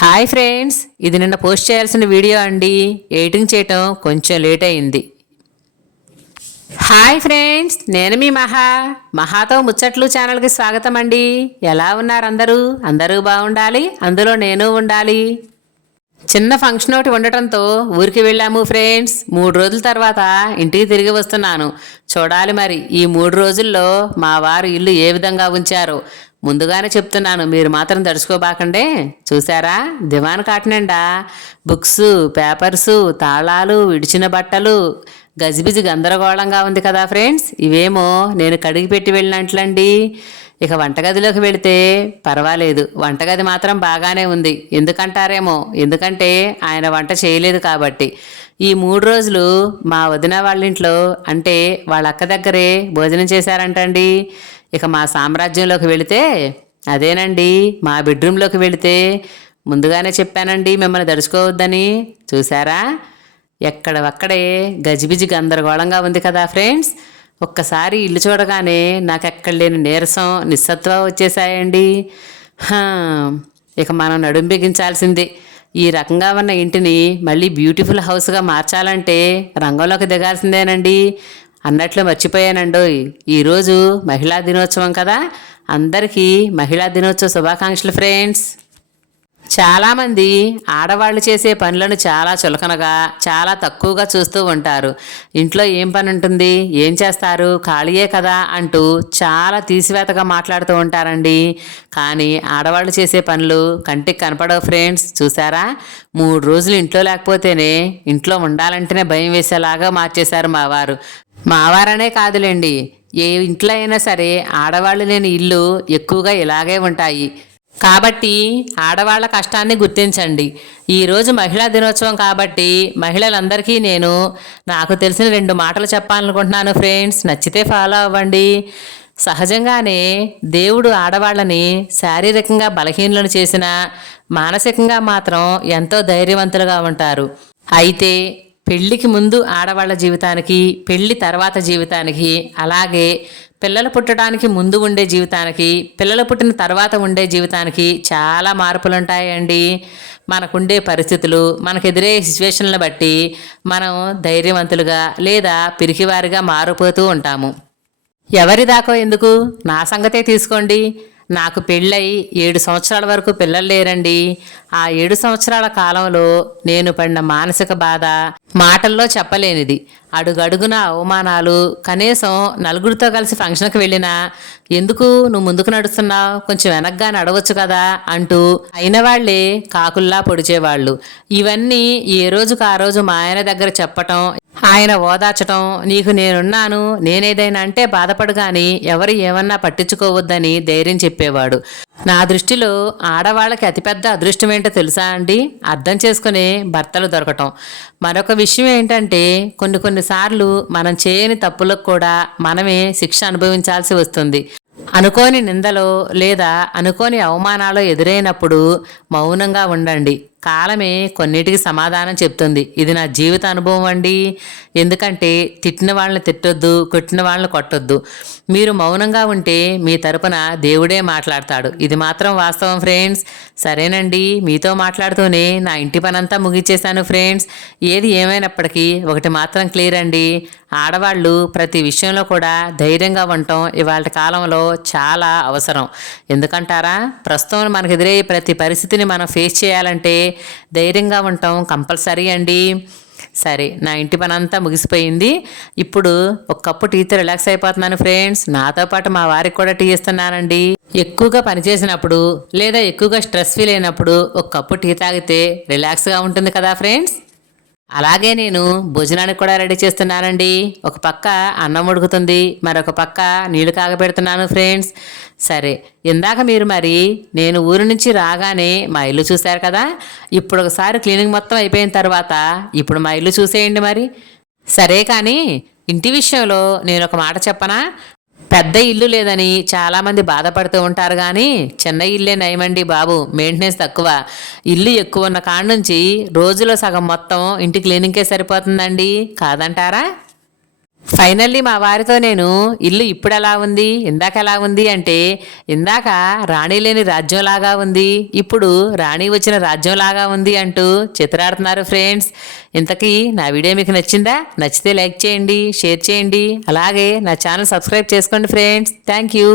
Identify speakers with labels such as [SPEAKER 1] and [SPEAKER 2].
[SPEAKER 1] Hi friends ఇది నిన్న post చేయాల్సిన వీడియో అండి. ఎడిటింగ్ చేయటం కొంచెం లేట్ అయింది. హాయ్ ఫ్రెండ్స్ నేను మీ మహా. మహాతో ముచ్చట్లు ఛానల్కి స్వాగతం అండి. ఎలా ఉన్నారు అందరూ? అందరూ బాగుండాలి? అందులో నేను ఉండాలి. చిన్న ఫంక్షన్ ఒకటి ఉండటంతో ఊరికి వెళ్ళాము ఫ్రెండ్స్. మూడు రోజుల తర్వాత ఇంటికి తిరిగి వస్తున్నాను. చూడాలి మరి ఈ మూడు రోజుల్లో మా వారు ఇల్లు ఏ విధంగా ఉంచారో. ముందుగానే చెప్తున్నాను మీరు మాత్రం తడుచుకోబాకండే. చూసారా దివాన్ కాటనండా బుక్స్ పేపర్స్ తాళాలు విడిచిన బట్టలు గజిబిజి గందరగోళంగా ఉంది కదా ఫ్రెండ్స్? ఇవేమో నేను కడిగి పెట్టి వెళ్ళినట్లండి. ఇక వంటగదిలోకి వెళితే పర్వాలేదు వంటగది మాత్రం బాగానే ఉంది. ఎందుకంటారేమో? ఎందుకంటే ఆయన వంట చేయలేదు కాబట్టి. ఈ మూడు రోజులు మా వదిన వాళ్ళ ఇంట్లో అంటే వాళ్ళ అక్క దగ్గరే భోజనం చేశారంటండి. ఇక మా సామ్రాజ్యంలోకి వెళితే అదేనండి. మా బెడ్రూమ్లోకి వెళితే ముందుగానే చెప్పానండి మిమ్మల్ని దడుచుకోవద్దని. చూసారా ఎక్కడవక్కడే గజిబిజి గందరగోళంగా ఉంది కదా ఫ్రెండ్స్. ఒక్కసారి ఇల్లు చూడగానే నాకు ఎక్కడ లేని నీరసం నిస్సత్వం వచ్చేసాయండి ఇక మనం నడుం బిగించాల్సిందే. ఈ రకంగా ఉన్న ఇంటిని మళ్ళీ బ్యూటిఫుల్ హౌస్గా మార్చాలంటే రంగంలోకి దిగాల్సిందేనండి. అన్నట్లు మర్చిపోయానండోయ్ ఈరోజు మహిళా దినోత్సవం కదా. అందరికీ మహిళా దినోత్సవ శుభాకాంక్షలు ఫ్రెండ్స్. చాలామంది ఆడవాళ్ళు చేసే పనులను చాలా చులకనగా చాలా తక్కువగా చూస్తూ ఉంటారు. ఇంట్లో ఏం పని ఉంటుంది ఏం చేస్తారు? ఖాళీయే కదా అంటూ చాలా తీసివేతగా మాట్లాడుతూ ఉంటారండి. కానీ ఆడవాళ్ళు చేసే పనులు కంటికి కనపడవు ఫ్రెండ్స్. చూసారా? మూడు రోజులు ఇంట్లో లేకపోతేనే ఇంట్లో ఉండాలంటేనే భయం వేసేలాగా మార్చేశారు మా వారు మా కాదులేండి. ఏ ఇంట్లో అయినా సరే ఆడవాళ్ళు లేని ఇల్లు ఎక్కువగా ఇలాగే ఉంటాయి. కాబట్టి ఆడవాళ్ళ కష్టాన్ని గుర్తించండి. ఈరోజు మహిళా దినోత్సవం కాబట్టి మహిళలందరికీ నేను నాకు తెలిసిన రెండు మాటలు చెప్పాలనుకుంటున్నాను ఫ్రెండ్స్. నచ్చితే ఫాలో అవ్వండి. సహజంగానే దేవుడు ఆడవాళ్ళని శారీరకంగా బలహీనలను చేసిన మానసికంగా మాత్రం ఎంతో ధైర్యవంతులుగా ఉంటారు. అయితే పెళ్ళికి ముందు ఆడవాళ్ళ జీవితానికి పెళ్ళి తర్వాత జీవితానికి అలాగే పిల్లలు పుట్టడానికి ముందు ఉండే జీవితానికి పిల్లలు పుట్టిన తర్వాత ఉండే జీవితానికి చాలా మార్పులు ఉంటాయండి మనకుండే పరిస్థితులు మనకు ఎదురయ్యే సిచ్యువేషన్లను బట్టి మనం ధైర్యవంతులుగా లేదా పిరికివారిగా మారిపోతూ ఉంటాము. ఎవరిదాకో ఎందుకు? నా సంగతే తీసుకోండి. నాకు పెళ్ళై ఏడు సంవత్సరాల వరకు పిల్లలు లేరండి. ఆ ఏడు సంవత్సరాల కాలంలో నేను పడిన మానసిక బాధ మాటల్లో చెప్పలేనిది. అడుగడుగున అవమానాలు కనీసం నలుగురితో కలిసి ఫంక్షన్కి వెళ్ళినా ఎందుకు నువ్వు ముందుకు నడుస్తున్నావు? కొంచెం వెనక్గా నడవచ్చు కదా అంటూ అయిన వాళ్ళే కాకుల్లా పొడిచేవాళ్ళు. ఇవన్నీ ఏ రోజుకు ఆ రోజు మా ఆయన దగ్గర చెప్పటం ఆయన ఓదార్చటం నీకు నేనున్నాను నేనేదైనా అంటే బాధపడు కానీ ఎవరు ఏమన్నా పట్టించుకోవద్దని ధైర్యం చెప్పేవాడు. నా దృష్టిలో ఆడవాళ్ళకి అతిపెద్ద అదృష్టం ఏంటో తెలుసా అండి? అర్థం చేసుకునే భర్తలు దొరకటం. మరొక విషయం ఏంటంటే కొన్ని కొన్నిసార్లు మనం చేయని తప్పులకు కూడా మనమే శిక్ష అనుభవించాల్సి వస్తుంది. అనుకోని నిందలో లేదా అనుకోని అవమానాలు ఎదురైనప్పుడు మౌనంగా ఉండండి. కాలమే కొన్నిటికి సమాధానం చెప్తుంది. ఇది నా జీవిత అనుభవం అండి. ఎందుకంటే తిట్టిన వాళ్ళని తిట్టొద్దు కొట్టిన వాళ్ళని కొట్టొద్దు. మీరు మౌనంగా ఉంటే మీ తరపున దేవుడే మాట్లాడతాడు. ఇది మాత్రం వాస్తవం ఫ్రెండ్స్. సరేనండి మీతో మాట్లాడుతూనే నా ఇంటి పనంతా ముగించేశాను ఫ్రెండ్స్. ఏది ఏమైనప్పటికీ ఒకటి మాత్రం క్లియర్ అండి. ఆడవాళ్ళు ప్రతి విషయంలో కూడా ధైర్యంగా ఉండటం ఇవాళ కాలంలో చాలా అవసరం. ఎందుకంటారా? ప్రస్తుతం మనకు ఎదురయ్యే ప్రతి పరిస్థితిని మనం ఫేస్ చేయాలంటే ధైర్యంగా ఉండటం కంపల్సరీ అండి. సరే నా ఇంటి పని అంతా ముగిసిపోయింది. ఇప్పుడు ఒక కప్పు టీతో రిలాక్స్ అయిపోతున్నాను ఫ్రెండ్స్. నాతో పాటు మా వారికి కూడా టీ ఇస్తున్నానండి. ఎక్కువగా పనిచేసినప్పుడు లేదా ఎక్కువగా స్ట్రెస్ ఫీల్ అయినప్పుడు ఒక కప్పు టీ తాగితే రిలాక్స్గా ఉంటుంది కదా ఫ్రెండ్స్. అలాగే నేను భోజనానికి కూడా రెడీ చేస్తున్నానండి. ఒక పక్క అన్నం ఉడుకుతుంది మరొక పక్క నీళ్ళు కాగబెడుతున్నాను ఫ్రెండ్స్. సరే ఇందాక మీరు మరి నేను ఊరి నుంచి రాగానే మా ఇల్లు చూశారు కదా? ఇప్పుడు ఒకసారి క్లీనింగ్ మొత్తం అయిపోయిన తర్వాత ఇప్పుడు మా ఇల్లు చూసేయండి మరి. సరే కానీ ఇంటి విషయంలో నేను ఒక మాట చెప్పనా? పెద్ద ఇల్లు లేదని చాలామంది బాధపడుతూ ఉంటారు కానీ చిన్న ఇల్లే నయమండి బాబు. మెయింటెనెన్స్ తక్కువ. ఇల్లు ఎక్కువ ఉన్న కాడ నుంచి రోజులో సగం మొత్తం ఇంటి క్లీనింగ్కే సరిపోతుందండి. కాదంటారా? ఫైనల్లీ మా వారితో నేను ఇల్లు ఇప్పుడు ఎలా ఉంది? ఇందాక ఎలా ఉంది? అంటే ఇందాక రాణి లేని రాజ్యంలాగా ఉంది. ఇప్పుడు రాణి వచ్చిన రాజ్యంలాగా ఉంది అంటూ చిత్రాడుతున్నారు ఫ్రెండ్స్. ఇంతకీ నా వీడియో మీకు నచ్చిందా? నచ్చితే లైక్ చేయండి షేర్ చేయండి. అలాగే నా ఛానల్ సబ్స్క్రైబ్ చేసుకోండి ఫ్రెండ్స్. Thank you.